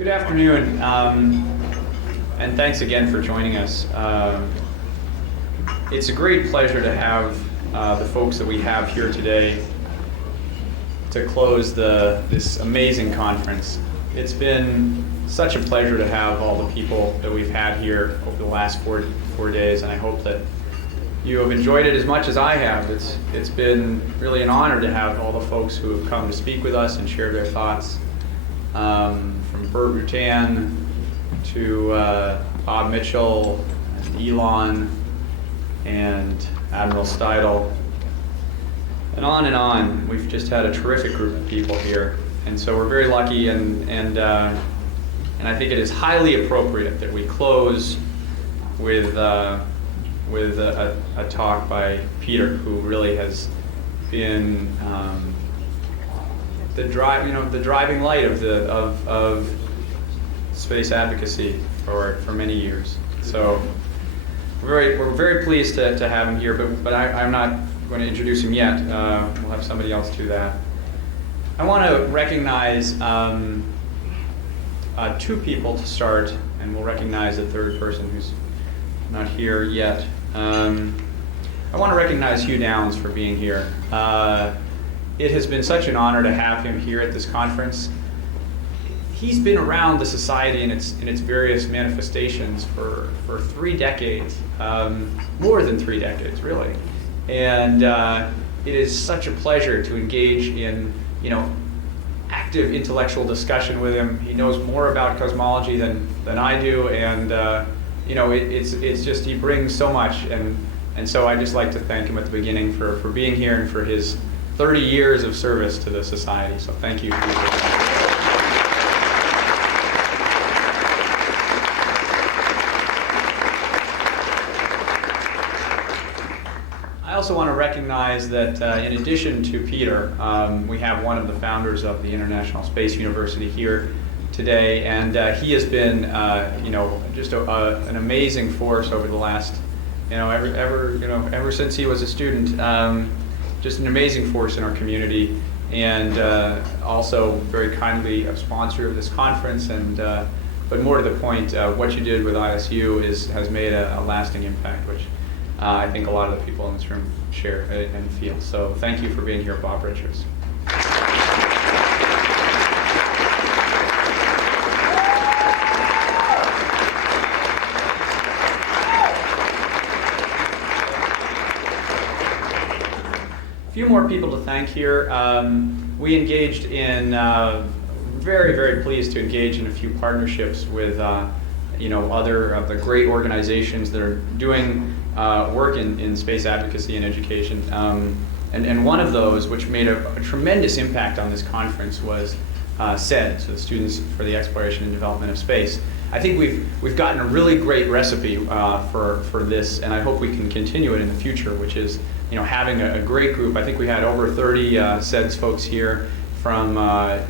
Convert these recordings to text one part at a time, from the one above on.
Good afternoon, and thanks again for joining us. It's a great pleasure to have the folks that we have here today to close this amazing conference. It's been such a pleasure to have all the people that we've had here over the last four days, and I hope that you have enjoyed it as much as I have. It's been really an honor to have all the folks who have come to speak with us and share their thoughts. From Bert Rutan to Bob Mitchell, and Elon, and Admiral Steidel, and on and on. We've just had a terrific group of people here, and so we're very lucky, and I think it is highly appropriate that we close with a talk by Peter, who really has been the driving light of space advocacy for many years. So we're very pleased to have him here, but I'm not going to introduce him yet. We'll have somebody else do that. I want to recognize two people to start, and we'll recognize a third person who's not here yet. I want to recognize Hugh Downs for being here. It has been such an honor to have him here at this conference. He's been around the society in its various manifestations for 3 decades, more than 3 decades, really. And it is such a pleasure to engage in, active intellectual discussion with him. He knows more about cosmology than I do, and it's just, he brings so much, and so I'd just like to thank him at the beginning for being here and for his 30 years of service to the society. So thank you. I also want to recognize that in addition to Peter, we have one of the founders of the International Space University here today, and he has been, just an amazing force over the last, ever since he was a student. Just an amazing force in our community, and also very kindly a sponsor of this conference. And but more to the point, what you did with ISU has made a lasting impact, which I think a lot of the people in this room share and feel. So thank you for being here, Bob Richards. A few more people to thank here. We engaged in, very, very pleased to engage in a few partnerships with, other of the great organizations that are doing work in space advocacy and education. And one of those, which made a tremendous impact on this conference, was SED, so the Students for the Exploration and Development of Space. I think we've gotten a really great recipe for this, and I hope we can continue it in the future, which is having a great group. I think we had over 30 SEDS folks here from at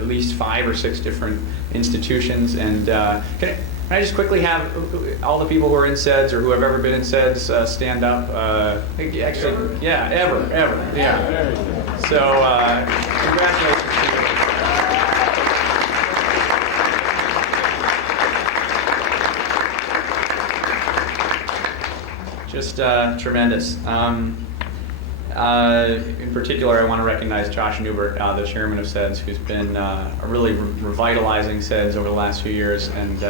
least 5 or 6 different institutions. And can I just quickly have all the people who are in SEDS or who have ever been in SEDS stand up? Actually, yeah, ever, yeah. So congratulations to you. Just tremendous. In particular, I want to recognize Josh Newbert, the chairman of SEDS, who's been really revitalizing SEDS over the last few years. And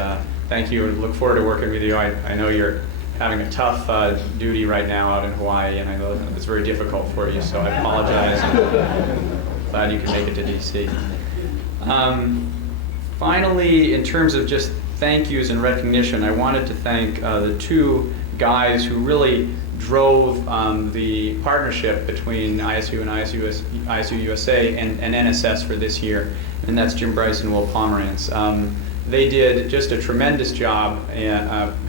thank you, and look forward to working with you. I know you're having a tough duty right now out in Hawaii, and I know it's very difficult for you, so I apologize. And glad you could make it to DC. Finally, in terms of just thank yous and recognition, I wanted to thank the 2 guys who really drove the partnership between ISU and ISU USA and NSS for this year, and that's Jim Bryce and Will Pomerantz. They did just a tremendous job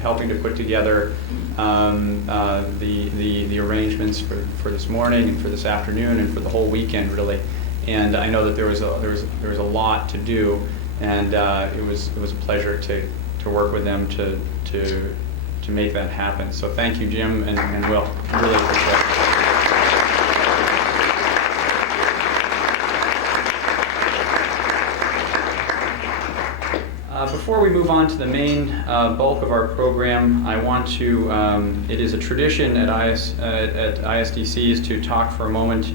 helping to put together the arrangements for this morning and for this afternoon and for the whole weekend, really. And I know that there was a lot to do, and it was a pleasure to work with them to make that happen. So thank you, Jim and Will. I really appreciate it. Before we move on to the main bulk of our program, I want to, it is a tradition at ISDC is to talk for a moment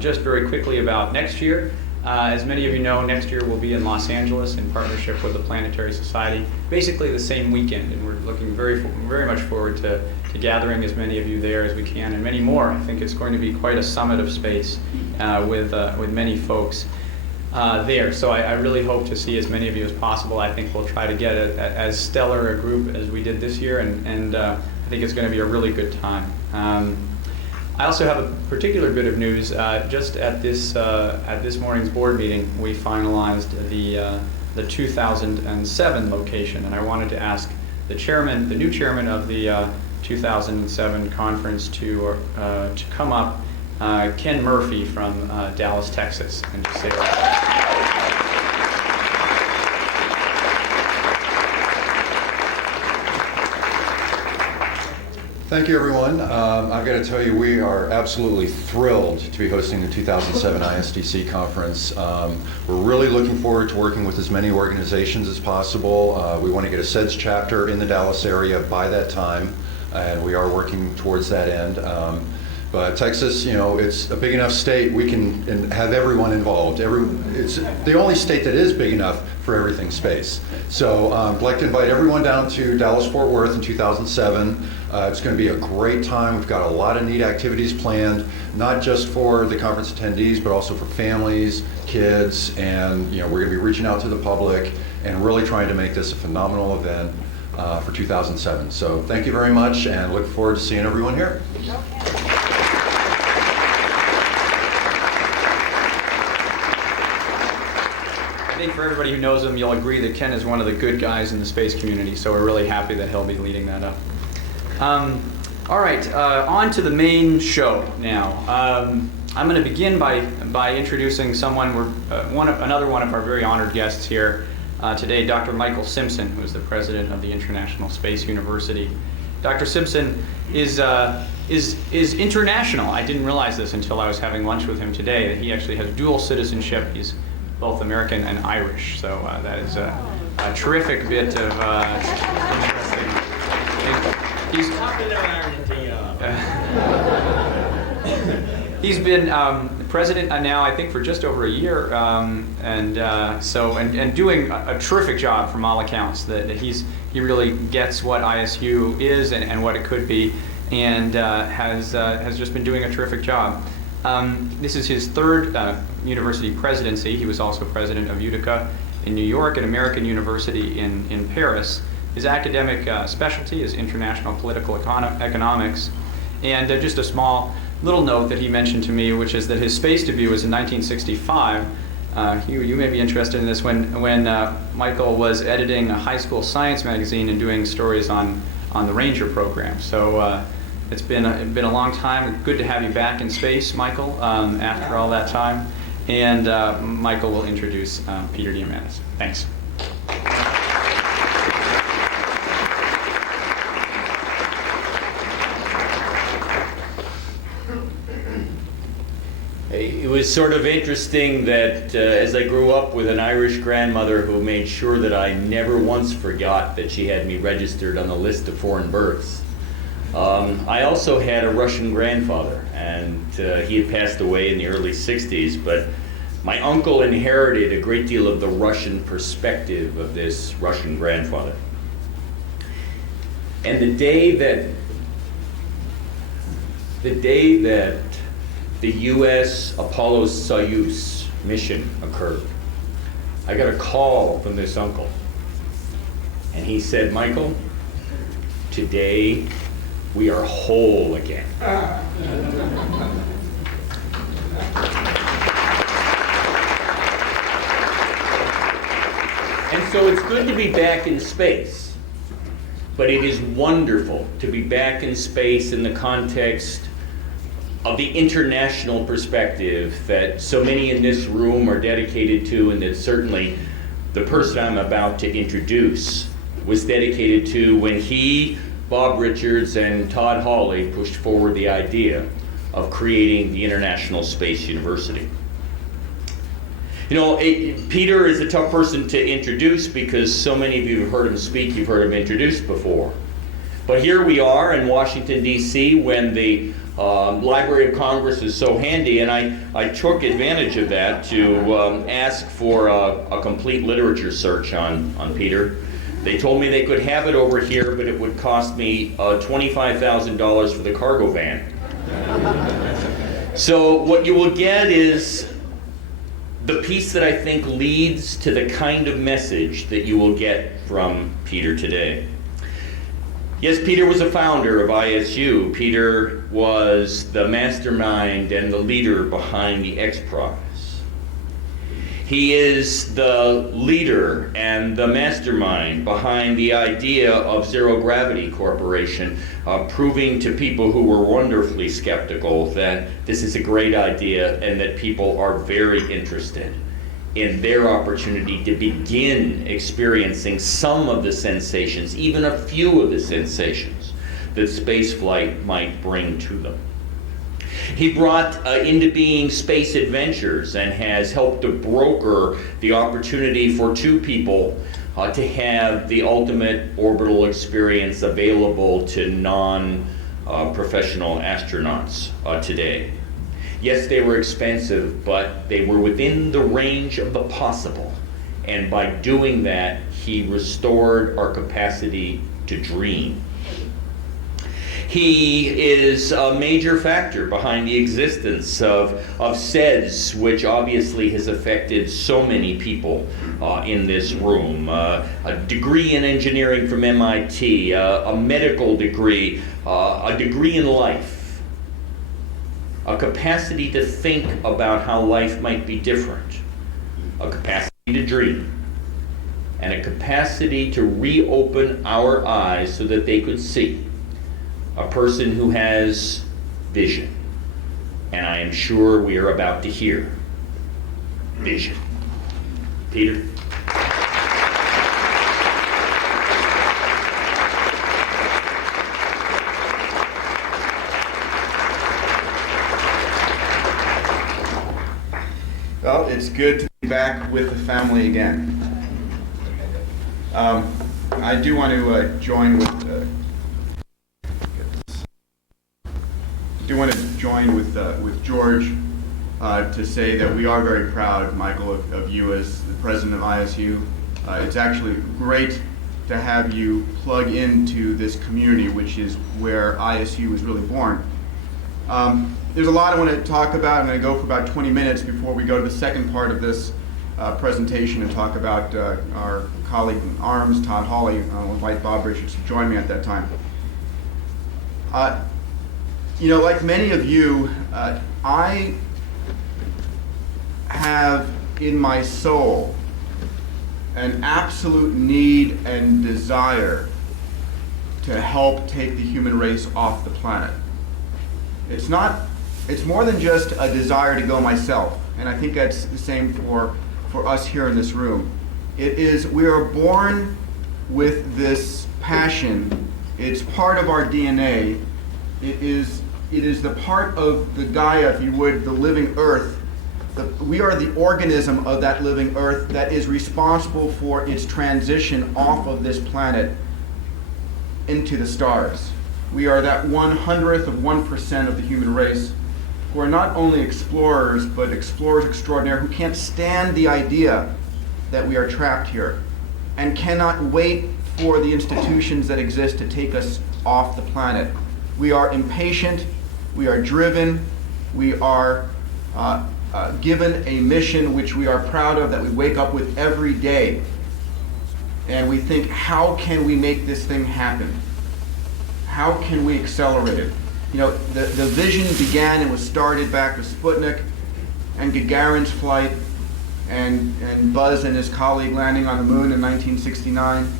just very quickly about next year. As many of you know, next year we'll be in Los Angeles in partnership with the Planetary Society, basically the same weekend, and we're looking very much forward to gathering as many of you there as we can, and many more. I think it's going to be quite a summit of space with many folks there. So I really hope to see as many of you as possible. I think we'll try to get as stellar a group as we did this year, and I think it's going to be a really good time. I also have a particular bit of news. Just at this morning's board meeting, we finalized the 2007 location, and I wanted to ask the new chairman of the 2007 conference to come up, Ken Murphy from Dallas, Texas, and just say Thank you, everyone. I've got to tell you, we are absolutely thrilled to be hosting the 2007 ISDC conference. We're really looking forward to working with as many organizations as possible. We want to get a SEDS chapter in the Dallas area by that time, and we are working towards that end. But Texas, it's a big enough state, we can have everyone involved. It's the only state that is big enough for everything space. So I'd like to invite everyone down to Dallas-Fort Worth in 2007. It's going to be a great time. We've got a lot of neat activities planned, not just for the conference attendees, but also for families, kids, and we're going to be reaching out to the public and really trying to make this a phenomenal event for 2007. So thank you very much, and look forward to seeing everyone here. I think for everybody who knows him, you'll agree that Ken is one of the good guys in the space community, so we're really happy that he'll be leading that up. All right, on to the main show now. I'm going to begin by introducing someone, another one of our very honored guests here today, Dr. Michael Simpson, who is the president of the International Space University. Dr. Simpson is international. I didn't realize this until I was having lunch with him today, that he actually has dual citizenship. He's both American and Irish, so that is a terrific bit of interesting. He's been president now, I think, for just over a year, and doing a terrific job from all accounts. That he really gets what ISU is and what it could be, and has just been doing a terrific job. This is his third university presidency. He was also president of Utica in New York and American University in Paris. His academic specialty is international political economics. And just a small little note that he mentioned to me, which is that his space debut was in 1965. You may be interested in this, when Michael was editing a high school science magazine and doing stories on the Ranger program. So it's been a long time. Good to have you back in space, Michael, after all that time. And Michael will introduce Peter Diamandis. Thanks. It was sort of interesting that as I grew up with an Irish grandmother who made sure that I never once forgot that she had me registered on the list of foreign births. I also had a Russian grandfather, and he had passed away in the early 60s, but my uncle inherited a great deal of the Russian perspective of this Russian grandfather. And the day that the U.S. Apollo-Soyuz mission occurred, I got a call from this uncle, and he said, "Michael, today we are whole again." And so it's good to be back in space, but it is wonderful to be back in space in the context of the international perspective that so many in this room are dedicated to, and that certainly the person I'm about to introduce was dedicated to when he, Bob Richards, and Todd Hawley pushed forward the idea of creating the International Space University. You know, Peter is a tough person to introduce because so many of you have heard him speak, you've heard him introduced before. But here we are in Washington, D.C. when the Library of Congress is so handy, and I took advantage of that to ask for a complete literature search on Peter. They told me they could have it over here, but it would cost me $25,000 for the cargo van. So what you will get is the piece that I think leads to the kind of message that you will get from Peter today. Yes, Peter was a founder of ISU. Peter was the mastermind and the leader behind the X Prize. He is the leader and the mastermind behind the idea of Zero Gravity Corporation, proving to people who were wonderfully skeptical that this is a great idea and that people are very interested in their opportunity to begin experiencing some of the sensations, even a few of the sensations that spaceflight might bring to them. He brought into being Space Adventures and has helped to broker the opportunity for two people to have the ultimate orbital experience available to non-professional astronauts today. Yes, they were expensive, but they were within the range of the possible. And by doing that, he restored our capacity to dream. He is a major factor behind the existence of SEDS, which obviously has affected so many people in this room. A degree in engineering from MIT, a medical degree, a degree in life, a capacity to think about how life might be different, a capacity to dream, and a capacity to reopen our eyes so that they could see. A person who has vision, and I am sure we are about to hear vision. Peter? Well, it's good to be back with the family again. I do want to join with George to say that we are very proud, Michael, of you as the president of ISU. It's actually great to have you plug into this community, which is where ISU was really born. There's a lot I want to talk about. I'm going to go for about 20 minutes before we go to the second part of this presentation and talk about our colleague in arms, Todd Hawley. I'll invite Bob Richards to join me at that time. You know, like many of you, I have in my soul an absolute need and desire to help take the human race off the planet. It's more than just a desire to go myself, and I think that's the same for us here in this room. It is, we are born with this passion. It's part of our DNA. It is the part of the Gaia, if you would, the living earth. We are the organism of that living earth that is responsible for its transition off of this planet into the stars. We are that 1/100th of 1% of the human race who are not only explorers, but explorers extraordinaire who can't stand the idea that we are trapped here and cannot wait for the institutions that exist to take us off the planet. We are impatient, we are driven, we are given a mission which we are proud of, that we wake up with every day. And we think, how can we make this thing happen? How can we accelerate it? You know, the vision began and was started back with Sputnik and Gagarin's flight and Buzz and his colleague landing on the moon in 1969.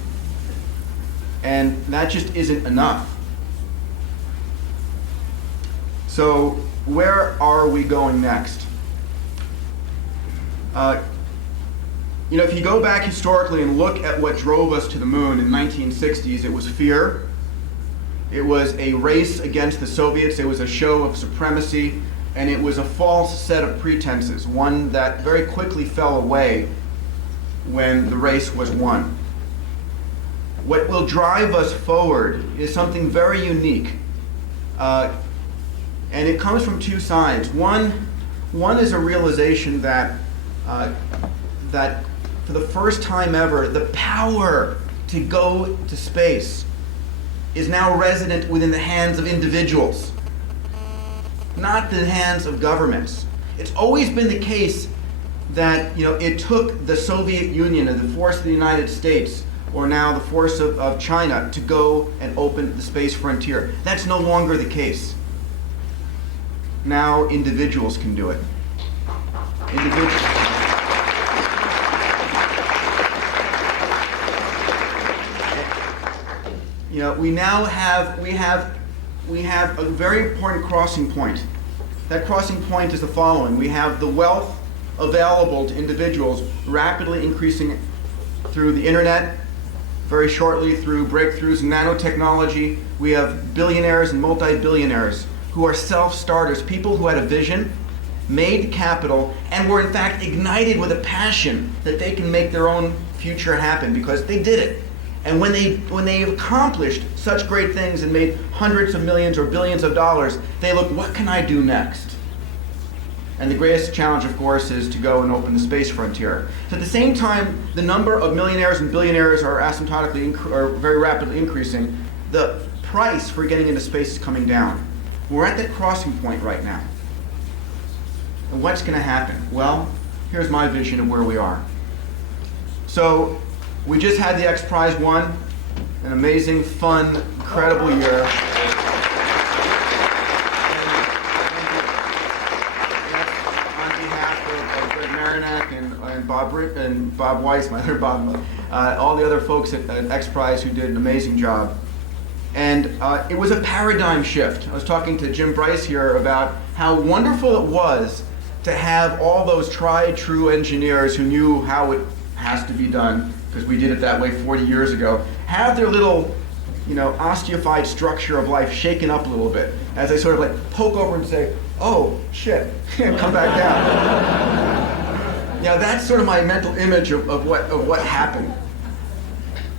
And that just isn't enough. So where are we going next? You know, if you go back historically and look at what drove us to the moon in the 1960s, it was fear. It was a race against the Soviets. It was a show of supremacy. and it was a false set of pretenses, one that very quickly fell away when the race was won. What will drive us forward is something very unique, and it comes from two sides. One is a realization that that for the first time ever, the power to go to space is now resident within the hands of individuals, not the hands of governments. It's always been the case that it took the Soviet Union and the force of the United States, or now the force of China, to go and open the space frontier. That's no longer the case. Now individuals can do it. We have a very important crossing point. That crossing point is the following. We have the wealth available to individuals rapidly increasing through the internet, very shortly through breakthroughs in nanotechnology. We have billionaires and multi-billionaires who are self-starters, people who had a vision, made capital, and were in fact ignited with a passion that they can make their own future happen because they did it. And when they accomplished such great things and made hundreds of millions or billions of dollars, they look, what can I do next? And the greatest challenge, of course, is to go and open the space frontier. So at the same time, the number of millionaires and billionaires are very rapidly increasing. The price for getting into space is coming down. We're at that crossing point right now. And what's going to happen? Well, here's my vision of where we are. So we just had the X Prize won, an amazing, fun, incredible year. And Bob Weiss, my other Bob, all the other folks at X Prize who did an amazing job. And it was a paradigm shift. I was talking to Jim Bryce here about how wonderful it was to have all those tried, true engineers who knew how it has to be done, because we did it that way 40 years ago, have their little, ossified structure of life shaken up a little bit as they sort of like poke over and say, oh, shit, and come back down. That's sort of my mental image of what happened.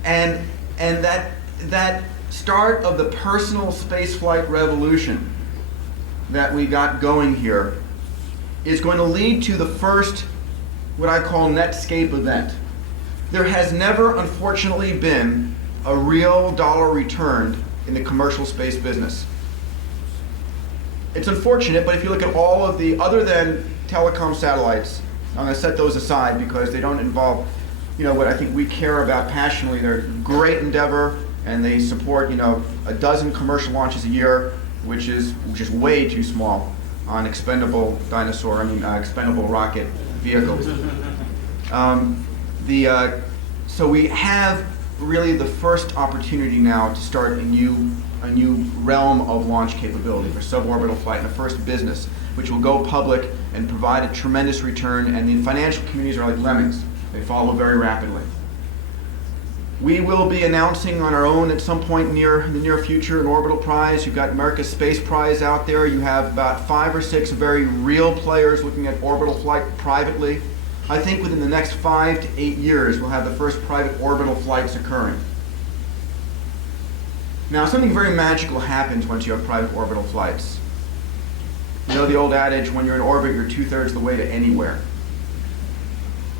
And that start of the personal spaceflight revolution that we got going here is going to lead to the first, what I call Netscape event. There has never, unfortunately, been a real dollar returned in the commercial space business. It's unfortunate, but if you look at all of the, other than telecom satellites, I'm going to set those aside because they don't involve, what I think we care about passionately. They're a great endeavor, and they support, a dozen commercial launches a year, which is way too small on expendable rocket vehicles. So we have really the first opportunity now to start a new realm of launch capability for suborbital flight, and the first business which will go public and provide a tremendous return, and the financial communities are like lemmings. They follow very rapidly. We will be announcing on our own at some point in the near future an orbital prize. You've got America's Space Prize out there. You have about 5 or 6 very real players looking at orbital flight privately. I think within the next 5 to 8 years, we'll have the first private orbital flights occurring. Now, something very magical happens once you have private orbital flights. You know the old adage, when you're in orbit, you're 2/3 the way to anywhere.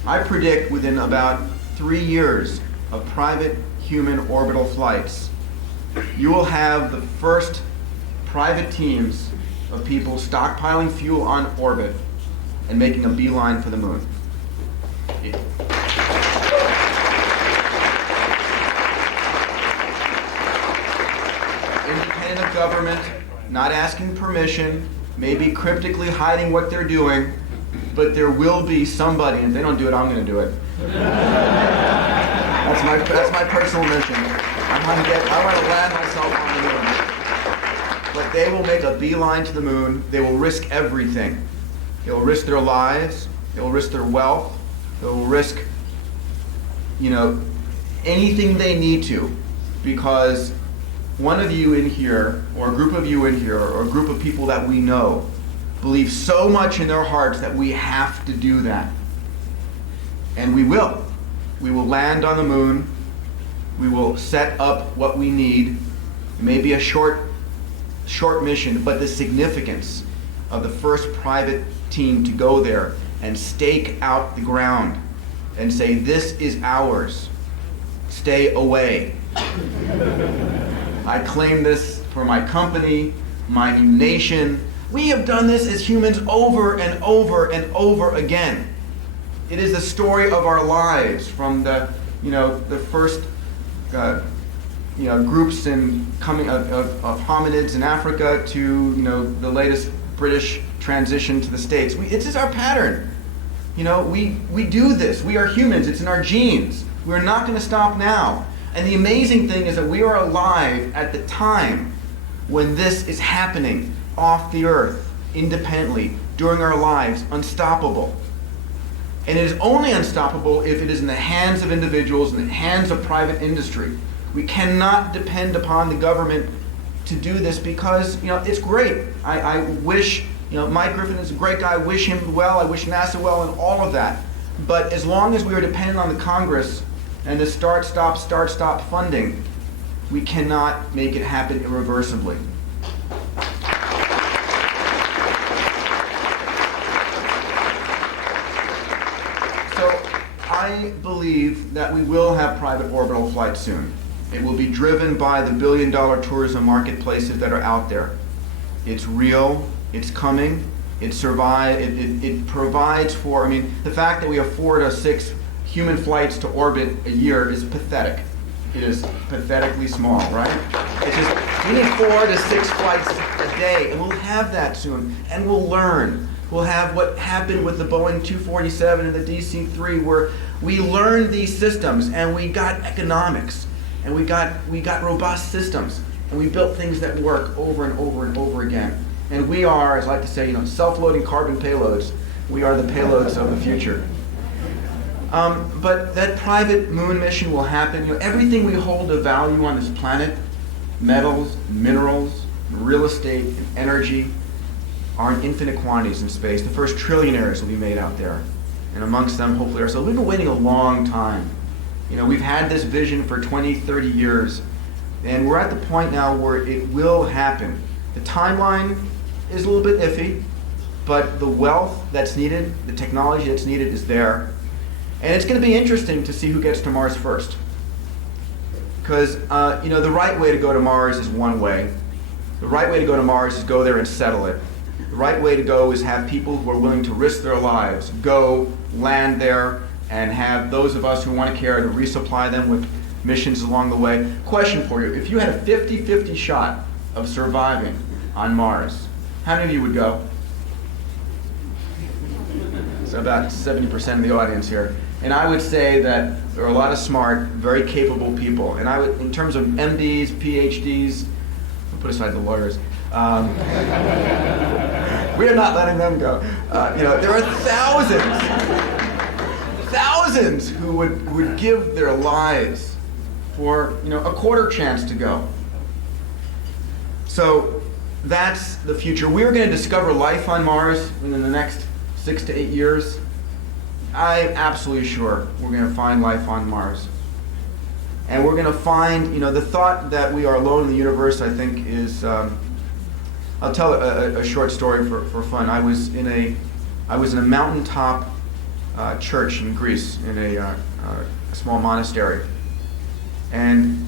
I predict within about 3 years of private human orbital flights, you will have the first private teams of people stockpiling fuel on orbit and making a beeline for the moon. Independent of government, not asking permission, maybe cryptically hiding what they're doing, but there will be somebody, and if they don't do it, I'm going to do it. That's my personal mission. I want to land myself on the moon. But they will make a beeline to the moon. They will risk everything. They will risk their lives. They will risk their wealth. They will risk, anything they need to, because one of you in here, or a group of you in here, or a group of people that we know, believe so much in their hearts that we have to do that. And we will. We will land on the moon. We will set up what we need. It may be a short mission, but the significance of the first private team to go there and stake out the ground and say, this is ours. Stay away. I claim this for my company, my new nation. We have done this as humans over and over and over again. It is the story of our lives, from the first groups in coming of hominids in Africa to the latest British transition to the States. It's just our pattern. We do this. We are humans. It's in our genes. We're not going to stop now. And the amazing thing is that we are alive at the time when this is happening off the earth, independently, during our lives, unstoppable. And it is only unstoppable if it is in the hands of individuals, in the hands of private industry. We cannot depend upon the government to do this because, it's great. I wish, Mike Griffin is a great guy. I wish him well. I wish NASA well and all of that. But as long as we are dependent on the Congress and the start-stop funding, we cannot make it happen irreversibly. I believe that we will have private orbital flight soon. It will be driven by the billion-dollar tourism marketplaces that are out there. It's real, it's coming, it provides for, the fact that we have 4 to 6 human flights to orbit a year is pathetic. It is pathetically small, right? It's just, we need 4 to 6 flights a day, and we'll have that soon, and we'll learn. We'll have what happened with the Boeing 247 and the DC-3, where we learned these systems and we got economics and we got robust systems and we built things that work over and over and over again. And we are, as I like to say, self-loading carbon payloads. We are the payloads of the future. But that private moon mission will happen. Everything we hold of value on this planet, metals, minerals, real estate, and energy, are in infinite quantities in space. The first trillionaires will be made out there. And amongst them, hopefully ourselves. We've been waiting a long time. We've had this vision for 20, 30 years. And we're at the point now where it will happen. The timeline is a little bit iffy, but the wealth that's needed, the technology that's needed is there. And it's going to be interesting to see who gets to Mars first. Because, the right way to go to Mars is one way. The right way to go to Mars is go there and settle it. The right way to go is have people who are willing to risk their lives go, land there, and have those of us who want to care to resupply them with missions along the way. Question for you. If you had a 50-50 shot of surviving on Mars, how many of you would go? So about 70% of the audience here. And I would say that there are a lot of smart, very capable people. And I would, in terms of MDs, PhDs, I'll put aside the lawyers, we are not letting them go. There are thousands who would give their lives for a quarter chance to go. So that's the future. We're going to discover life on Mars within the next 6 to 8 years. I'm absolutely sure we're going to find life on Mars. And we're going to find, the thought that we are alone in the universe, I think, is... I'll tell a short story for fun. I was in a mountaintop church in Greece, in a small monastery, and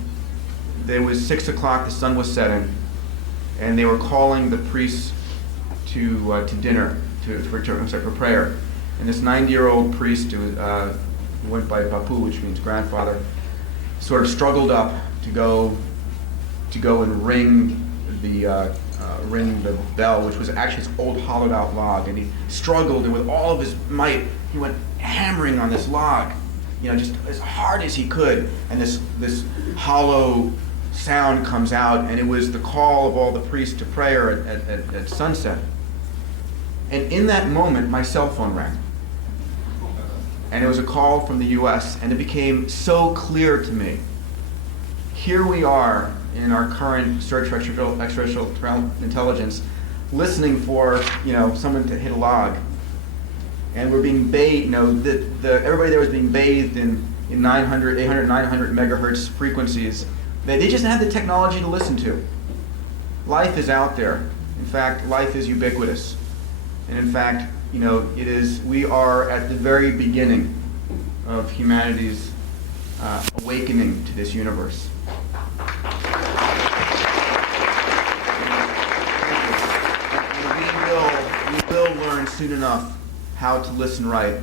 it was 6 o'clock. The sun was setting, and they were calling the priests to dinner for prayer. And this 90-year-old priest who went by Bapu, which means grandfather, sort of struggled up to go and ring the bell, which was actually this old hollowed-out log, and he struggled, and with all of his might, he went hammering on this log, just as hard as he could, and this hollow sound comes out, and it was the call of all the priests to prayer at sunset. And in that moment, my cell phone rang, and it was a call from the U.S., and it became so clear to me. Here we are in our current search for extraterrestrial intelligence, listening for, someone to hit a log. And we're being bathed, everybody there was being bathed in 900, 800, 900 megahertz frequencies. They just have the technology to listen to. Life is out there. In fact, life is ubiquitous. And in fact, we are at the very beginning of humanity's awakening to this universe. And we will learn soon enough how to listen right.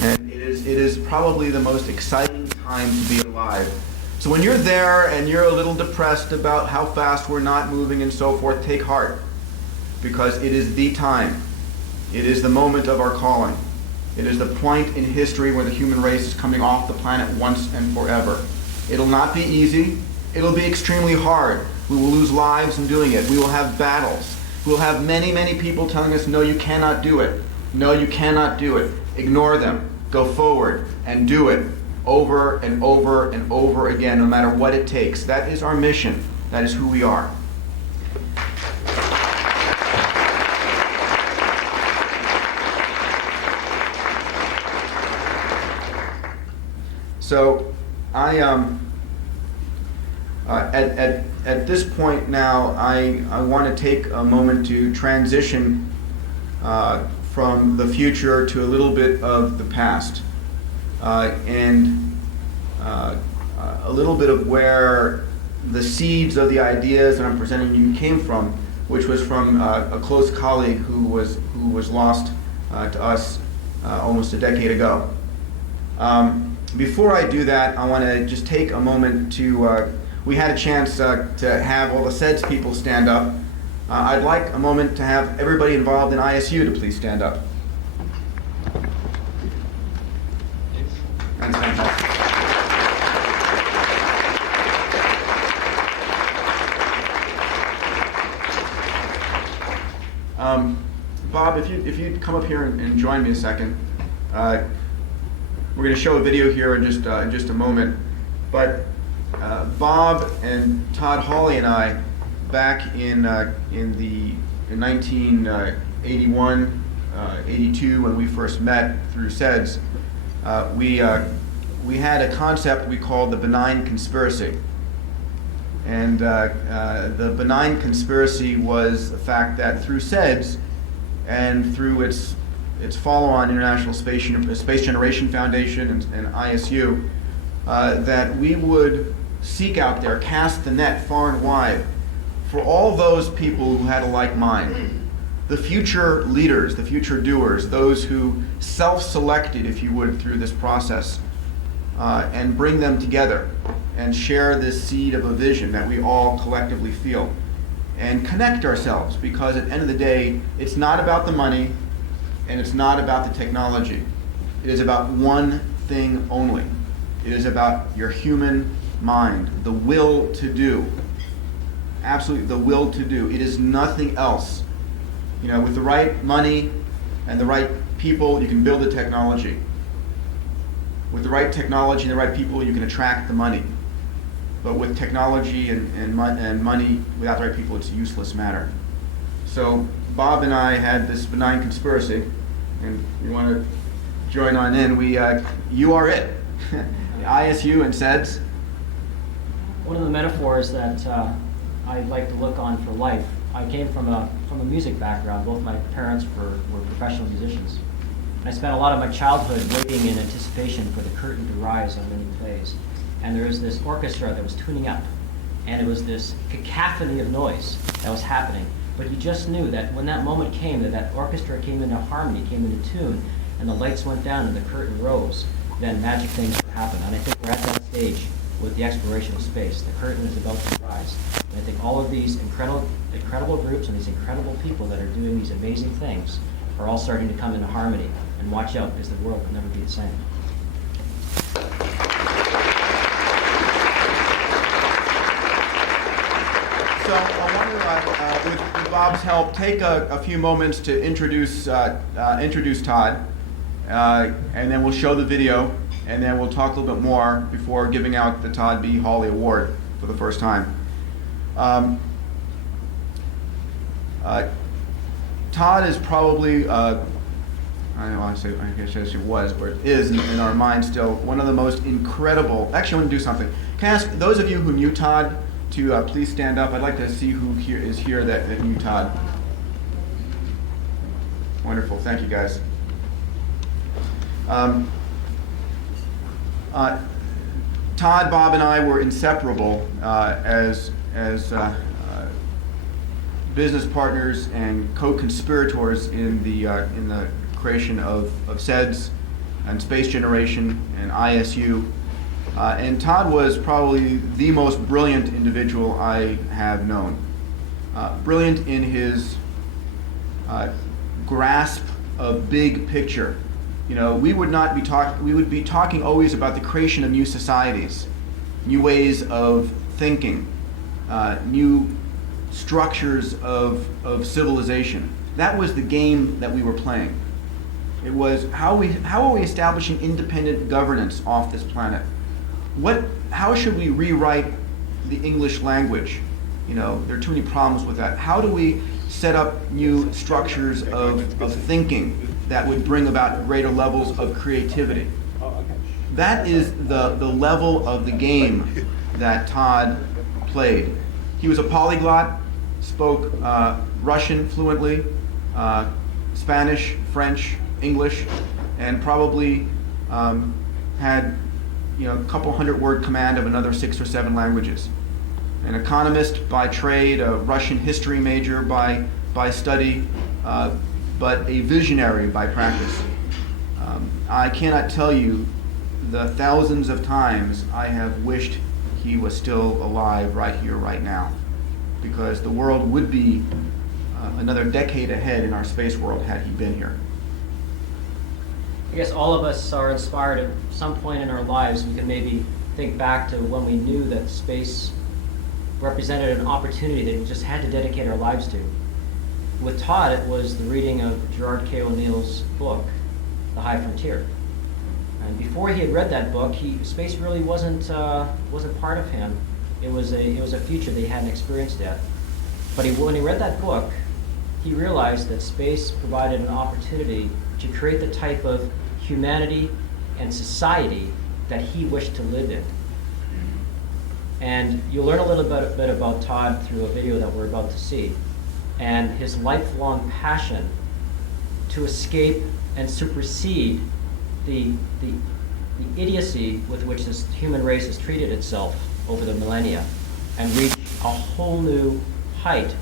And it is probably the most exciting time to be alive. So when you're there and you're a little depressed about how fast we're not moving and so forth, take heart, because it is the time. It is the moment of our calling. It is the point in history where the human race is coming off the planet once and forever. It'll not be easy. It'll be extremely hard. We will lose lives in doing it. We will have battles. We will have many, many people telling us, no, you cannot do it. No, you cannot do it. Ignore them. Go forward and do it over and over and over again, no matter what it takes. That is our mission. That is who we are. So, at this point now, I want to take a moment to transition from the future to a little bit of the past, and a little bit of where the seeds of the ideas that I'm presenting you came from, which was from a close colleague who was lost to us almost a decade ago. Before I do that, I want to just take a moment to, we had a chance to have all the SEDS people stand up. I'd like a moment to have everybody involved in ISU to please stand up. That's fantastic. Bob, if you'd come up here and join me a second. We're going to show a video here in just a moment, but Bob and Todd Hawley and I, back in 1981, 82, when we first met through SEDS, we had a concept we called the benign conspiracy, and the benign conspiracy was the fact that through SEDS and through its follow-on International Space Generation Foundation and ISU, that we would seek out there, cast the net far and wide for all those people who had a like mind, the future leaders, the future doers, those who self-selected, if you would, through this process, and bring them together and share this seed of a vision that we all collectively feel, and connect ourselves, because at the end of the day, it's not about the money, and it's not about the technology. It is about one thing only. It is about your human mind, the will to do. Absolutely, the will to do. It is nothing else. With the right money and the right people, you can build the technology. With the right technology and the right people, you can attract the money. But with technology and money, without the right people, it's a useless matter. So Bob and I had this benign conspiracy, and you want to join on in. You are it. ISU and SEDS. One of the metaphors that I like to look on for life, I came from a music background. Both my parents were professional musicians. And I spent a lot of my childhood waiting in anticipation for the curtain to rise on many plays. And there was this orchestra that was tuning up, and it was this cacophony of noise that was happening. But you just knew that when that moment came, that orchestra came into harmony, came into tune, and the lights went down and the curtain rose, then magic things would happen. And I think we're at that stage with the exploration of space. The curtain is about to rise. And I think all of these incredible groups and these incredible people that are doing these amazing things are all starting to come into harmony. And watch out, because the world will never be the same. So I wonder, with Bob's help, take a few moments to introduce Todd, and then we'll show the video, and then we'll talk a little bit more before giving out the Todd B. Hawley Award for the first time. Todd is probably, I don't want to say, I guess it was, but is in our mind still one of the most incredible. Actually, I want to do something. Can I ask those of you who knew Todd to please stand up? I'd like to see who here is here that knew Todd. Wonderful, thank you guys. Todd, Bob, and I were inseparable as business partners and co-conspirators in the creation of SEDS and Space Generation and ISU. And Todd was probably the most brilliant individual I have known. Brilliant in his grasp of big picture. You know, we would be talking always about the creation of new societies, new ways of thinking, new structures of civilization. That was the game that we were playing. It was how are we establishing independent governance off this planet? How should we rewrite the English language? You know, there are too many problems with that. How do we set up new structures of thinking that would bring about greater levels of creativity? That is the level of the game that Todd played. He was a polyglot, spoke Russian fluently, Spanish, French, English, and probably had a couple 100-word command of another 6 or 7 languages. An economist by trade, a Russian history major by study, but a visionary by practice. I cannot tell you the thousands of times I have wished he was still alive right here, right now, because the world would be another decade ahead in our space world had he been here. I guess all of us are inspired at some point in our lives. We can maybe think back to when we knew that space represented an opportunity that we just had to dedicate our lives to. With Todd, it was the reading of Gerard K. O'Neill's book, The High Frontier. And before he had read that book, space really wasn't part of him. It was a future that he hadn't experienced yet. But when he read that book, he realized that space provided an opportunity to create the type of humanity and society that he wished to live in. And you'll learn a little bit about Todd through a video that we're about to see, and his lifelong passion to escape and supersede the idiocy with which this human race has treated itself over the millennia, and reach a whole new height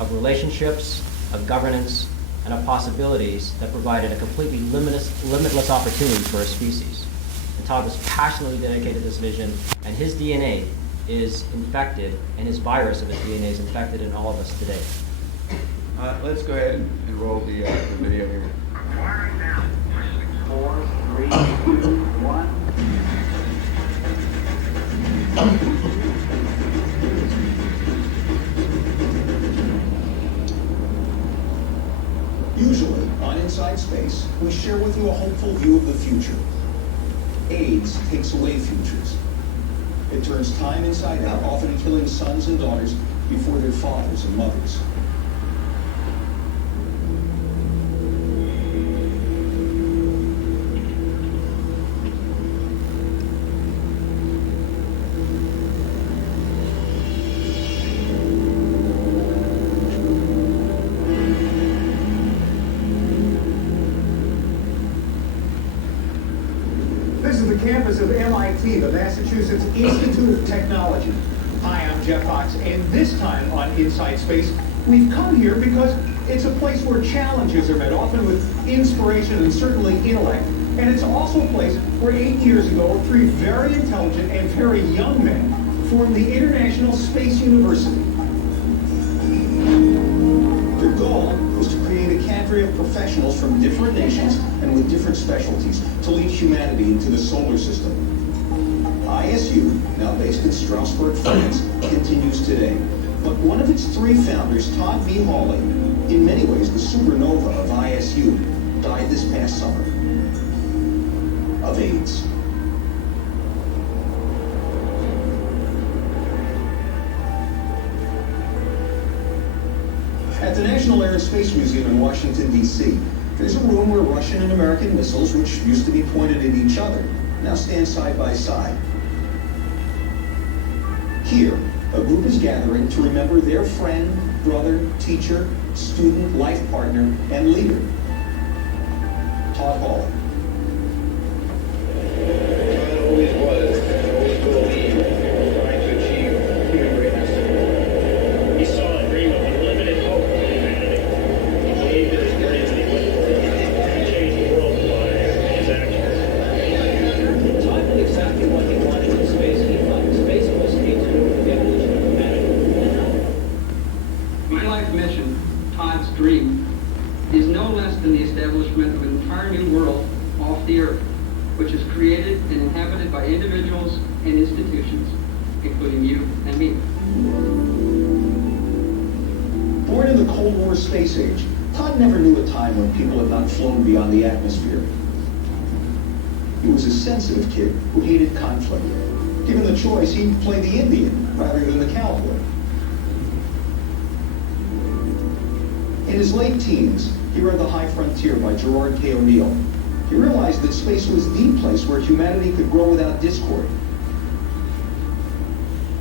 of relationships, of governance, and of possibilities that provided a completely limitless opportunity for a species. And Todd was passionately dedicated to this vision, and his DNA is infected, and his virus of his DNA is infected in all of us today. Let's go ahead and roll the video here. 4, 3, 2, 1. Usually, on Inside Space, we share with you a hopeful view of the future. AIDS takes away futures. It turns time inside out, often killing sons and daughters before their fathers and mothers. This is the campus of MIT, the Massachusetts Institute of Technology. Hi, I'm Jeff Fox, and this time on Inside Space, we've come here because it's a place where challenges are met, often with inspiration and certainly intellect. And it's also a place where 8 years ago, 3 very intelligent and very young men formed the International Space University. Their goal was to create a cadre of professionals from different nations and with different specialties to lead humanity into the solar system. ISU, now based in Strasbourg, France, continues today. But one of its 3 founders, Todd B. Hawley, in many ways the supernova of ISU, died this past summer of AIDS. National Air and Space Museum in Washington, D.C., there's a room where Russian and American missiles, which used to be pointed at each other, now stand side by side. Here, a group is gathering to remember their friend, brother, teacher, student, life partner, and leader, Todd Hawley. Todd always was and always will be trying to achieve human greatness. He saw a dream of unlimited hope for humanity. He believed in his dreams and he went for it. He changed the world by his actions. Todd knew exactly what he wanted in space. He thought space was key to the evolution of humanity. My life mission, Todd's dream, is no less than the establishment of an entire new world off the Earth, which is created and inhabited by individuals and institutions, including you and me. Born in the Cold War space age, Todd never knew a time when people had not flown beyond the atmosphere. He was a sensitive kid who hated conflict. Given the choice, he'd play the Indian rather than the cowboy. In his late teens, he read The High Frontier by Gerard K. O'Neill. He realized that space was the place where humanity could grow without discord.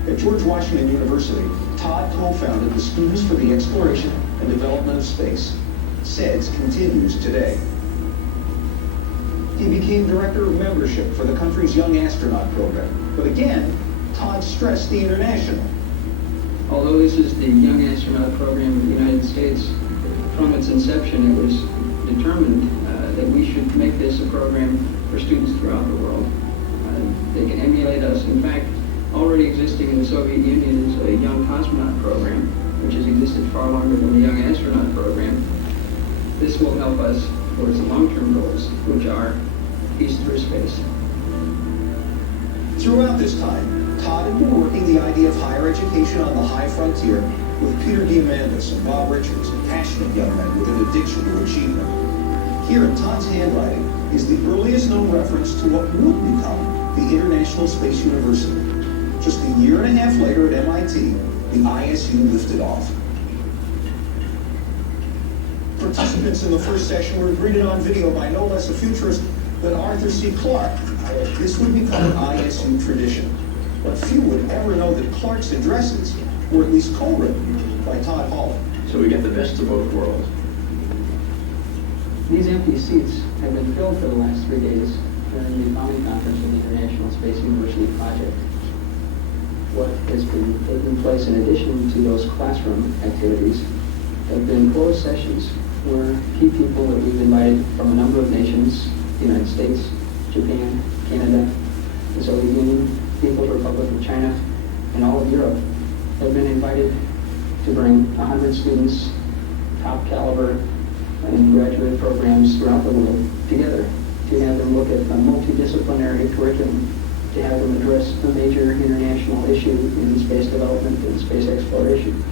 At George Washington University, Todd co-founded the Students for the Exploration and Development of Space. SEDS continues today. He became director of membership for the country's Young Astronaut program. But again, Todd stressed the international. Although this is the Young Astronaut Program of the United States, from its inception, it was determined that we should make this a program for students throughout the world. They can emulate us. In fact, already existing in the Soviet Union is a Young Cosmonaut Program, which has existed far longer than the Young Astronaut Program. This will help us towards the long-term goals, which are peace through space. Throughout this time, Todd had been working the idea of higher education on the high frontier with Peter Diamandis and Bob Richards, passionate young men with an addiction to achievement. Here in Todd's handwriting is the earliest known reference to what would become the International Space University. Just a year and a half later at MIT, the ISU lifted off. Participants in the first session were greeted on video by no less a futurist than Arthur C. Clarke. This would become an ISU tradition. But few would ever know that Clarke's addresses were at least co-written by Todd Hawley. So we get the best of both worlds. These empty seats have been filled for the last 3 days during the founding conference of the International Space University Project. What has been taking place in addition to those classroom activities have been closed sessions where key people that we've invited from a number of nations, the United States, Japan, Canada, the Soviet Union, People's Republic of China, and all of Europe have been invited to bring 100 students, top caliber, and graduate programs throughout the world together to have them look at a multidisciplinary curriculum, to have them address a major international issue in space development and space exploration.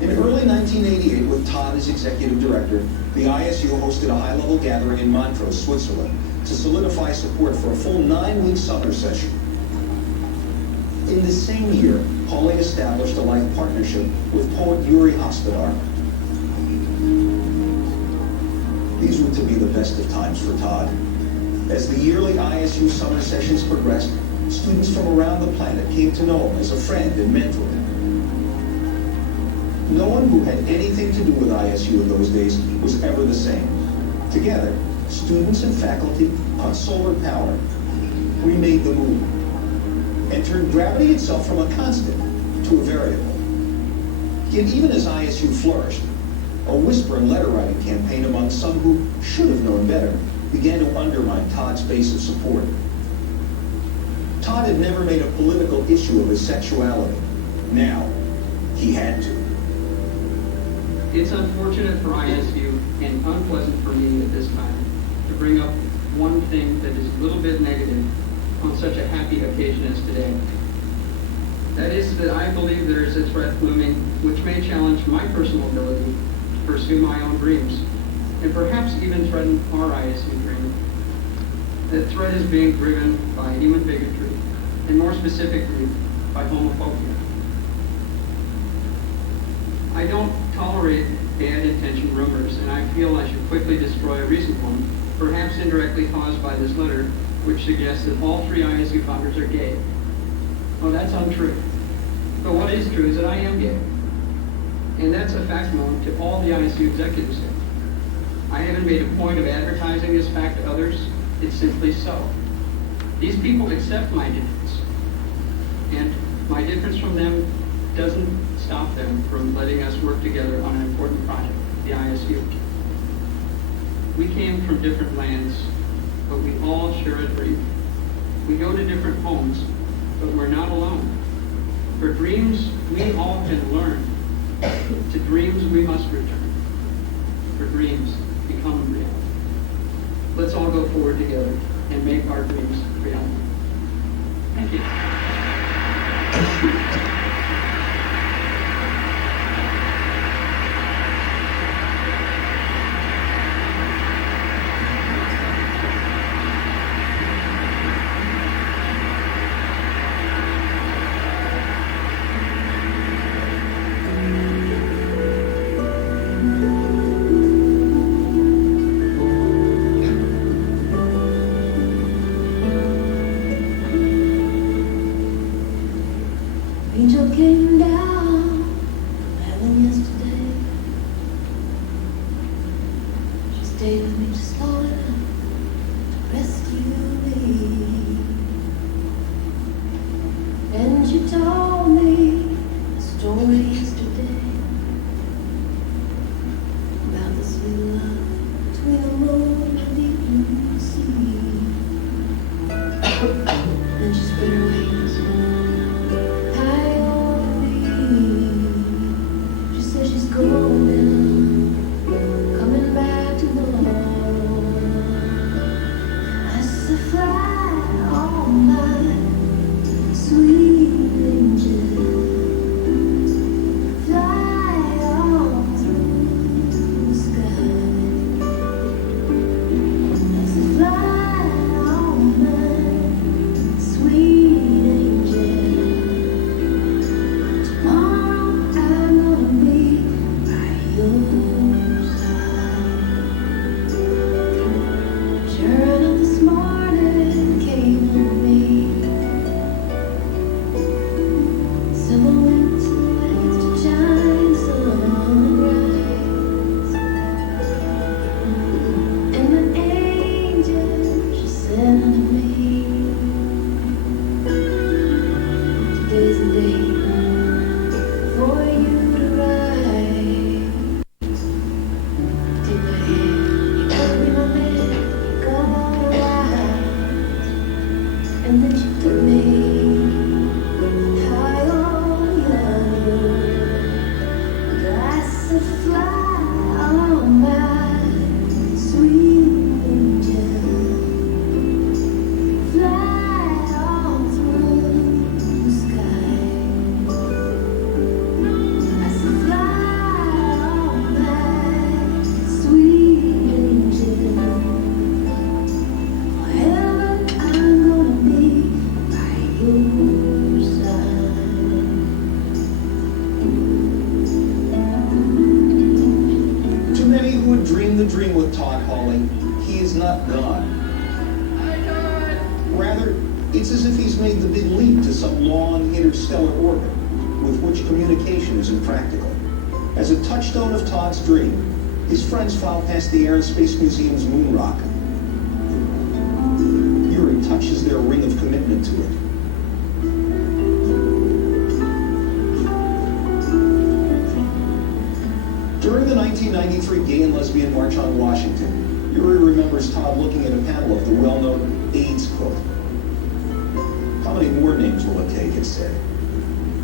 In early 1988, with Todd as executive director, the ISU hosted a high-level gathering in Montreux, Switzerland, to solidify support for a full 9-week summer session. In the same year, Hawley established a life partnership with poet Yuri Hostadar. These were to be the best of times for Todd. As the yearly ISU summer sessions progressed, students from around the planet came to know him as a friend and mentor. No one who had anything to do with ISU in those days was ever the same. Together, students and faculty caught solar power, remade the moon, and turned gravity itself from a constant to a variable. Yet even as ISU flourished, a whisper and letter writing campaign among some who should have known better began to undermine Todd's base of support. Todd had never made a political issue of his sexuality. Now, he had to. It's unfortunate for ISU and unpleasant for me at this time to bring up one thing that is a little bit negative on such a happy occasion as today. That is that I believe there is a threat looming which may challenge my personal ability to pursue my own dreams, and perhaps even threaten our ISU dream. That threat is being driven by human bigotry, and more specifically, by homophobia. I don't tolerate bad intention rumors, and I feel I should quickly destroy a recent one, perhaps indirectly caused by this letter, which suggests that all 3 ISU founders are gay. Oh, that's untrue. But what is true is that I am gay. And that's a fact known to all the ISU executives here. I haven't made a point of advertising this fact to others. It's simply so. These people accept my difference. And my difference from them doesn't stop them from letting us work together on an important project, the ISU. We came from different lands, but we all share a dream. We go to different homes, but we're not alone. For dreams, we all can learn. To dreams, we must return. For dreams, become reality. Let's all go forward together and make our dreams reality. Thank you. Angel came down from heaven yesterday. She stayed with me just long enough to rescue me. And she told me a story yesterday about the sweet love between the moon and the blue sea. Then she spread her wings. Coming back tomorrow. I said, fly on my sweet angel, fly on through the sky. I said, fly on my sweet angel. Tomorrow I'm gonna be sure enough, this morning came with me. Someone went to the west to shine sunrise. And the angel, she said unto me, today's the day for you to ride. Take my hand, tell me my man, gonna ride. And then she took me high on yonder. I said, fly on my sweet angel, fly on through the sky. I said, fly on my sweet angel. Forever I'm gonna be by your side. To many who had dreamed the dream with Todd Hawley, he is not gone. Rather, it's as if he's made the big leap to some long interstellar orbit with which communication is impractical. As a touchstone of Todd's dream, his friends filed past the Air and Space Museum's moon rock. Yuri touches their ring of commitment to it. During the 1993 Gay and Lesbian March on Washington, Yuri remembers Todd looking at a panel of the well-known AIDS quote. How many more names will it take, it said.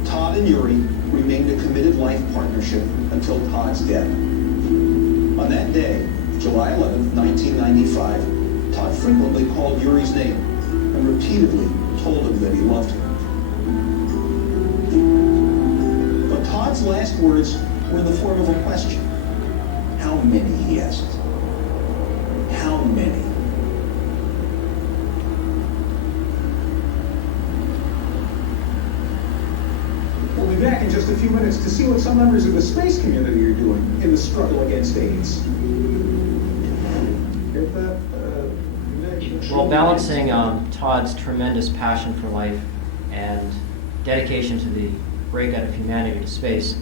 Todd and Yuri remained a committed life partnership until Todd's death. On that day, July 11, 1995, Todd frequently called Yuri's name and repeatedly told him that he loved him. But Todd's last words were in the form of a question. How many, he asked. How many? We'll be be back in just a few minutes to see what some members of the space community are doing in the struggle against AIDS. Get that connection? Well, balancing Todd's tremendous passion for life and dedication to the breakout of humanity to space,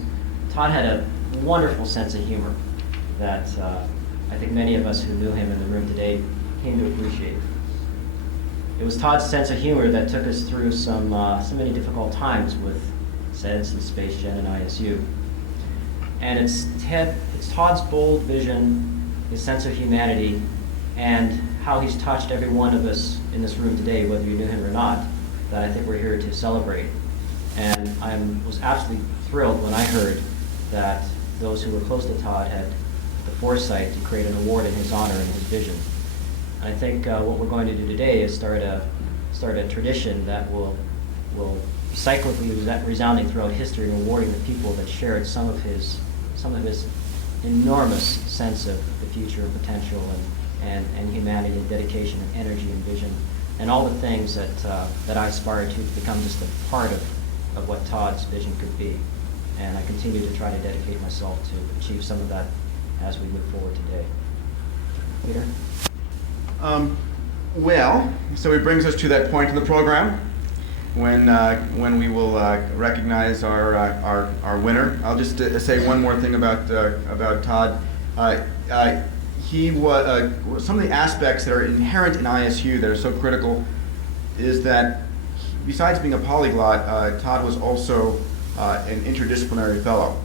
Todd had a wonderful sense of humor that I think many of us who knew him in the room today came to appreciate. It was Todd's sense of humor that took us through so many difficult times with SEDS and Space Gen and ISU. And it's Todd's bold vision, his sense of humanity, and how he's touched every one of us in this room today, whether you knew him or not, that I think we're here to celebrate. And I was absolutely thrilled when I heard that those who were close to Todd had the foresight to create an award in his honor and his vision. I think what we're going to do today is start a tradition that will cyclically resounding throughout history, rewarding the people that shared some of his enormous sense of the future and potential and humanity and dedication and energy and vision and all the things that I aspire to become just a part of what Todd's vision could be. And I continue to try to dedicate myself to achieve some of that as we move forward today. Peter? Well, so it brings us to that point in the program when we will recognize our winner. I'll just say one more thing about Todd. He was some of the aspects that are inherent in ISU that are so critical is that besides being a polyglot, Todd was also an interdisciplinary fellow.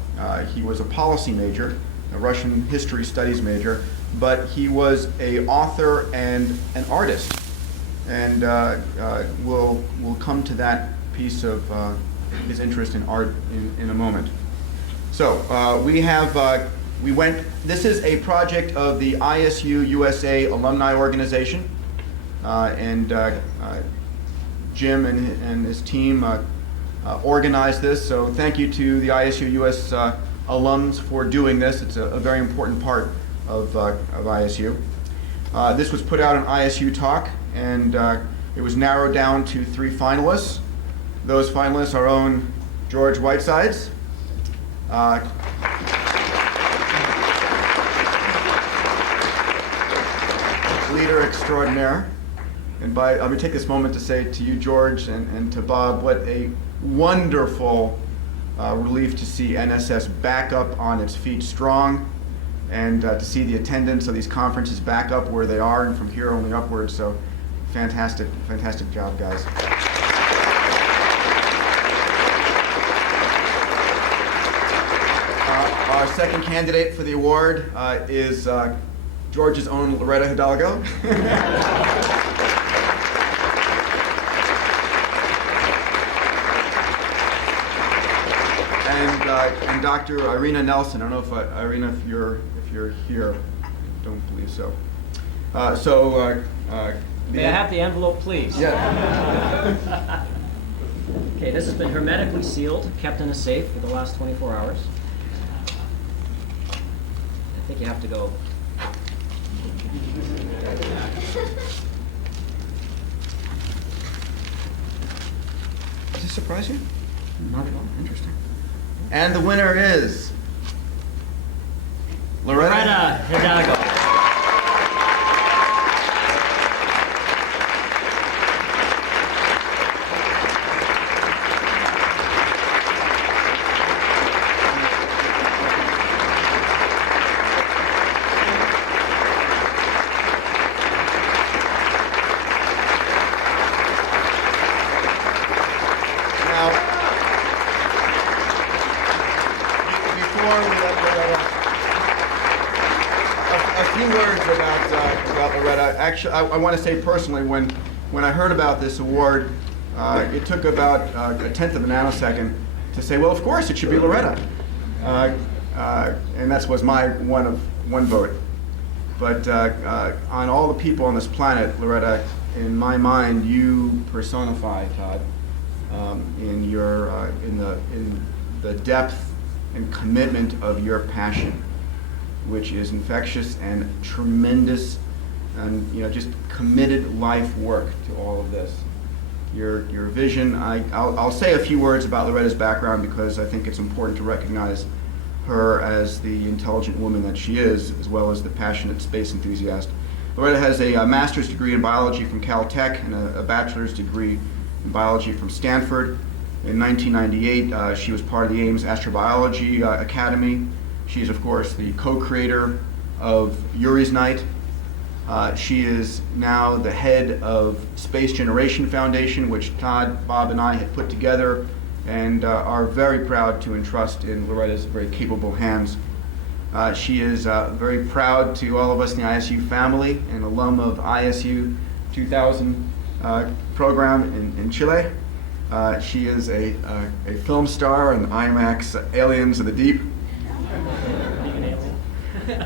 He was a policy major, a Russian history studies major, but he was an author and an artist, and we'll come to that piece of his interest in art in a moment. So this is a project of the ISU USA Alumni Organization, and Jim and his team organized this, so thank you to the ISU US alums for doing this. It's a very important part of ISU. This was put out on ISU Talk, and it was narrowed down to 3 finalists. Those finalists are our own George Whitesides, leader extraordinaire. And let me take this moment to say to you, George, and to Bob, what a wonderful relief to see NSS back up on its feet strong, and to see the attendance of these conferences back up where they are and from here only upwards. So fantastic job, guys. Our second candidate for the award is George's own Loretta Hildago. And Dr. Irina Nelson. I don't know if Irina, if you're here. I don't believe so. May I have the envelope, please? Yeah. Okay, this has been hermetically sealed, kept in a safe for the last 24 hours. I think you have to go. Does this surprise you? Not at all. Interesting. And the winner is Loretta Hildago. Actually, I want to say personally, when I heard about this award, it took about a tenth of a nanosecond to say, well, of course it should be Loretta, and that was my one vote. But on all the people on this planet, Loretta, in my mind, you personify Todd in the depth and commitment of your passion, which is infectious and tremendous. And just committed life work to all of this. your vision. I'll say a few words about Loretta's background because I think it's important to recognize her as the intelligent woman that she is, as well as the passionate space enthusiast. Loretta has a master's degree in biology from Caltech and a bachelor's degree in biology from Stanford. In 1998, she was part of the Ames Astrobiology Academy. She is, of course, the co-creator of Yuri's Night. She is now the head of Space Generation Foundation, which Todd, Bob, and I had put together, and are very proud to entrust in Loretta's very capable hands. She is very proud to all of us in the ISU family, an alum of ISU 2000 program in Chile. She is a film star in IMAX Aliens of the Deep.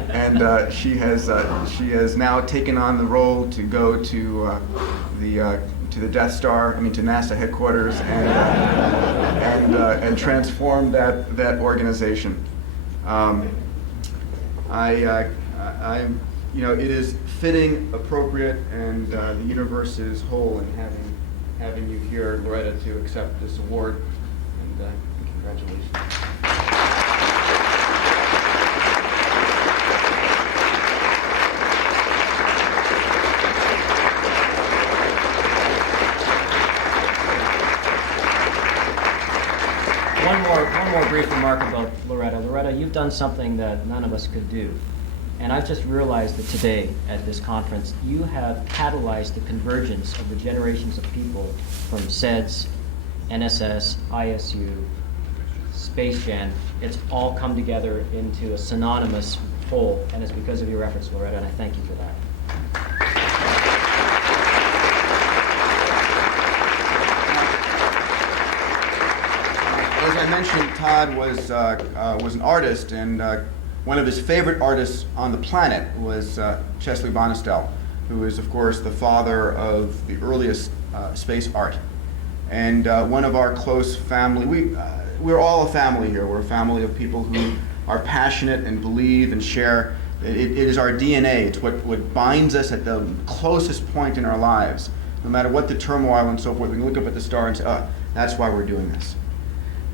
And she has now taken on the role to go to the Death Star, to NASA headquarters, and transform that organization. It is fitting, appropriate, and the universe is whole in having you here, Loretta, to accept this award. And congratulations. One more brief remark about Loretta. Loretta, you've done something that none of us could do. And I've just realized that today at this conference, you have catalyzed the convergence of the generations of people from SEDS, NSS, ISU, Space Gen. It's all come together into a synonymous whole, and it's because of your efforts, Loretta, and I thank you for that. As I mentioned, Todd was an artist, and one of his favorite artists on the planet was Chesley Bonestell, who is, of course, the father of the earliest space art. And one of our close family, we're all a family here. We're a family of people who are passionate and believe and share. It is our DNA. It's what binds us at the closest point in our lives. No matter what the turmoil and so forth, we can look up at the star and say, oh, that's why we're doing this.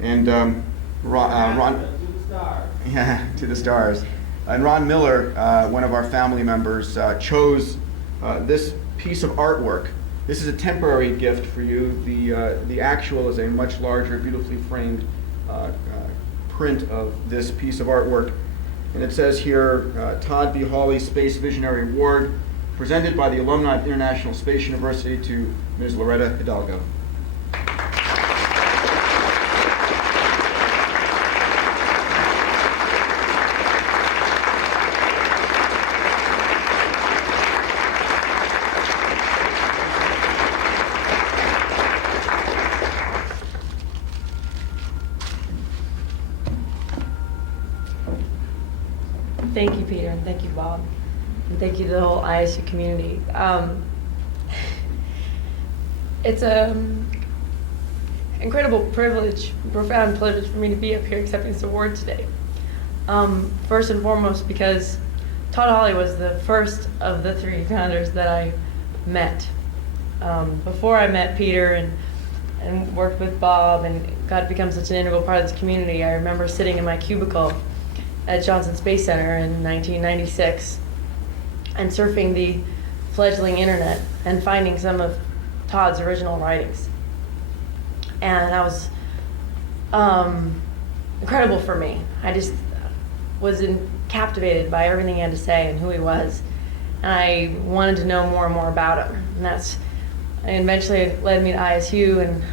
And Ron, yeah, to the stars. And Ron Miller, one of our family members, chose this piece of artwork. This is a temporary gift for you. The actual is a much larger, beautifully framed print of this piece of artwork. And it says here, Todd B. Hawley Space Visionary Award, presented by the alumni of International Space University to Ms. Loretta Hidalgo. Thank you, Peter, and thank you, Bob, and thank you to the whole ISU community. It's an incredible privilege, profound privilege for me to be up here accepting this award today. First and foremost, because Todd Hawley was the first of the three founders that I met. Before I met Peter and worked with Bob and got to become such an integral part of this community, I remember sitting in my cubicle at Johnson Space Center in 1996 and surfing the fledgling internet and finding some of Todd's original writings. And that was incredible for me. I just was captivated by everything he had to say and who he was. And I wanted to know more and more about him. And eventually it led me to ISU, and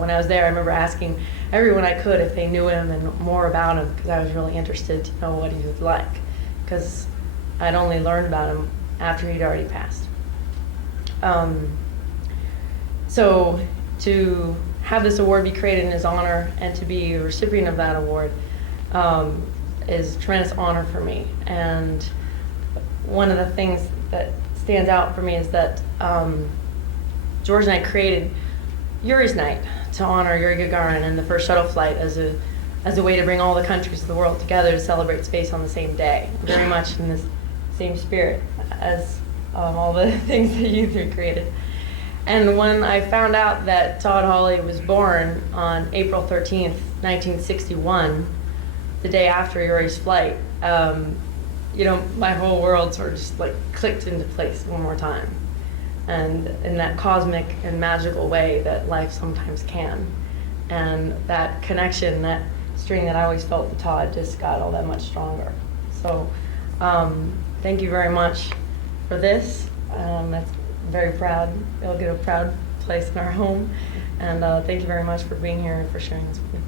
when I was there, I remember asking everyone I could if they knew him and more about him, because I was really interested to know what he was like, because I'd only learned about him after he'd already passed. So to have this award be created in his honor and to be a recipient of that award is a tremendous honor for me. And one of the things that stands out for me is that George and I created Yuri's Night to honor Yuri Gagarin and the first shuttle flight as a way to bring all the countries of the world together to celebrate space on the same day, very much in this same spirit as all the things that you three created. And when I found out that Todd Hawley was born on April 13th, 1961, the day after Yuri's flight, you know, my whole world sort of just like clicked into place one more time. And in that cosmic and magical way that life sometimes can. And that connection, that string that I always felt with Todd just got all that much stronger. So thank you very much for this. That's very proud. It'll get a proud place in our home. And thank you very much for being here and for sharing this with me.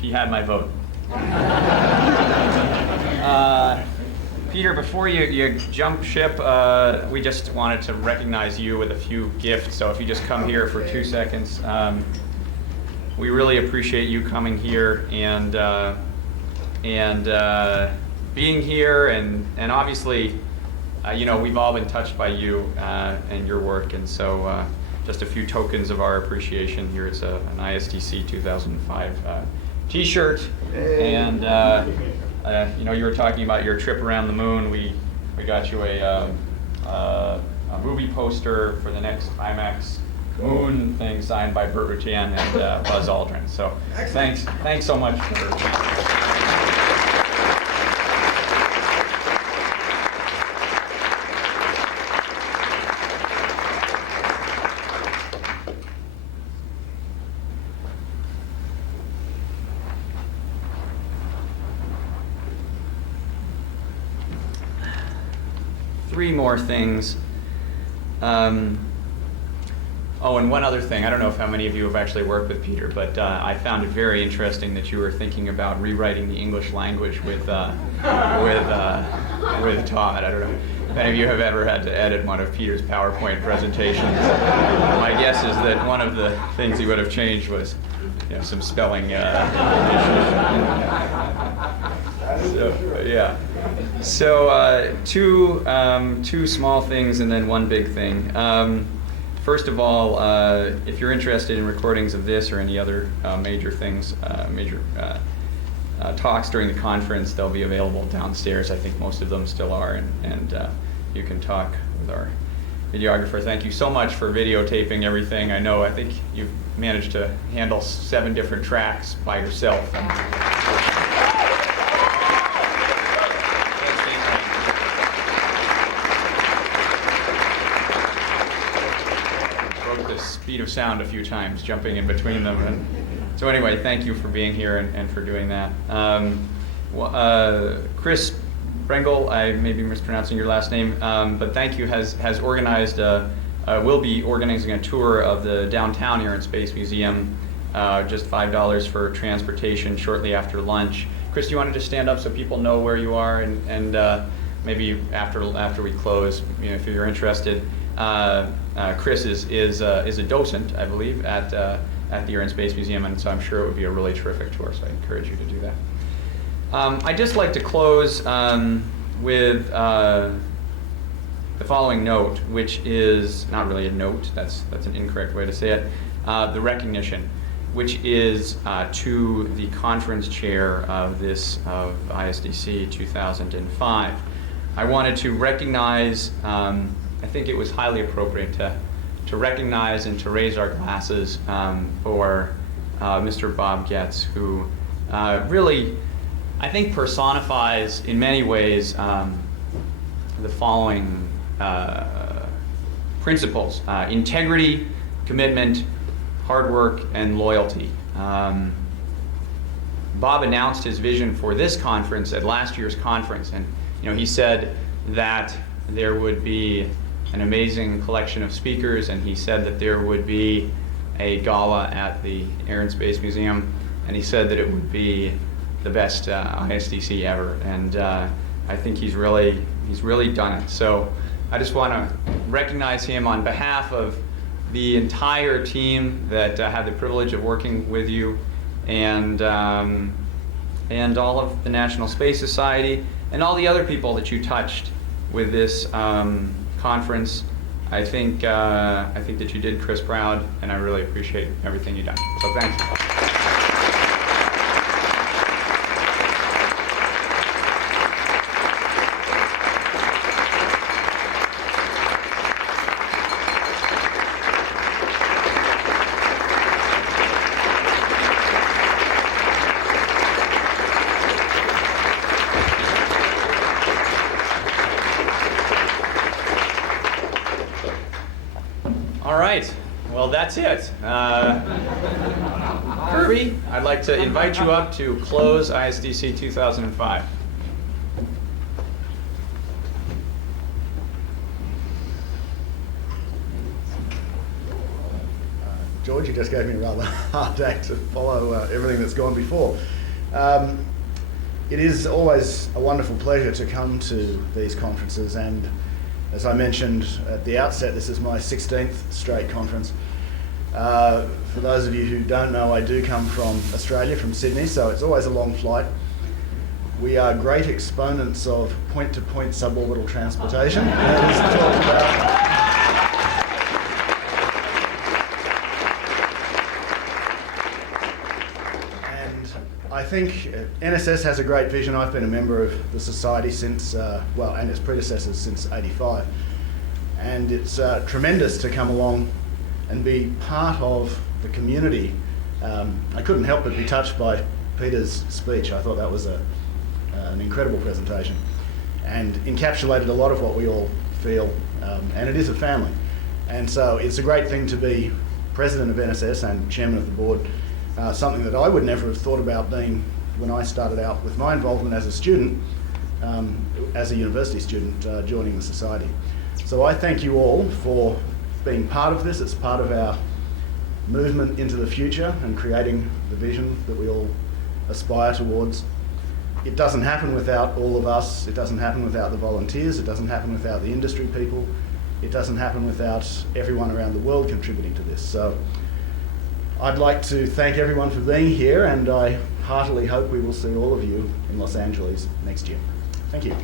She had my vote. Peter, before you jump ship, we just wanted to recognize you with a few gifts. So if you just come here for 2 seconds, we really appreciate you coming here and being here, and obviously, you know, we've all been touched by you and your work, and so just a few tokens of our appreciation. Here it's an ISDC 2005 T-shirt, and you know, you were talking about your trip around the moon. We got you a movie poster for the next IMAX moon thing signed by Burt Rutan and Buzz Aldrin. So thanks so much for. Three more things. Oh, and one other thing. I don't know how many of you have actually worked with Peter, but I found it very interesting that you were thinking about rewriting the English language with Todd. I don't know if any of you have ever had to edit one of Peter's PowerPoint presentations. My guess is that one of the things he would have changed was, you know, some spelling issues. So, yeah. So two small things and then one big thing. First of all, if you're interested in recordings of this or any other major things, talks during the conference, they'll be available downstairs. I think most of them still are, and you can talk with our videographer. Thank you so much for videotaping everything. I think you've managed to handle 7 different tracks by yourself. Speed of sound a few times, jumping in between them. And so anyway, thank you for being here and for doing that. Chris Brengel, I may be mispronouncing your last name, but thank you, has organized, will be organizing a tour of the downtown Air and Space Museum, just $5 for transportation shortly after lunch. Chris, do you want to just stand up so people know where you are, and maybe after we close, you know, if you're interested. Chris is a docent, I believe, at the Air and Space Museum, and so I'm sure it would be a really terrific tour, so I encourage you to do that. I'd just like to close with the following note, which is not really a note, that's an incorrect way to say it, the recognition, which is to the conference chair of ISDC 2005. I wanted to recognize, I think it was highly appropriate to recognize and to raise our glasses for Mr. Bob Getz, who really, I think, personifies in many ways the following principles: integrity, commitment, hard work, and loyalty. Bob announced his vision for this conference at last year's conference, and he said that there would be an amazing collection of speakers, and he said that there would be a gala at the Air and Space Museum, and he said that it would be the best ISDC ever, and I think he's really done it. So I just want to recognize him on behalf of the entire team that had the privilege of working with you, and all of the National Space Society, and all the other people that you touched with this conference. I think that you did Chris proud, and I really appreciate everything you've done. So thank you. All right, well, that's it. Kirby, I'd like to invite you up to close ISDC 2005. George, you just gave me a rather hard act to follow everything that's gone before. It is always a wonderful pleasure to come to these conferences, and as I mentioned at the outset, this is my 16th straight conference. For those of you who don't know, I do come from Australia, from Sydney, so it's always a long flight. We are great exponents of point-to-point suborbital transportation. And I think NSS has a great vision. I've been a member of the Society since, and its predecessors since '85. And it's tremendous to come along and be part of the community. I couldn't help but be touched by Peter's speech. I thought that was an incredible presentation and encapsulated a lot of what we all feel, and it is a family. And so it's a great thing to be president of NSS and chairman of the board, something that I would never have thought about being when I started out with my involvement as a student, as a university student, joining the society. So I thank you all for being part of this. It's part of our movement into the future and creating the vision that we all aspire towards. It doesn't happen without all of us. It doesn't happen without the volunteers. It doesn't happen without the industry people. It doesn't happen without everyone around the world contributing to this. So I'd like to thank everyone for being here, and I heartily hope we will see all of you in Los Angeles next year. Thank you.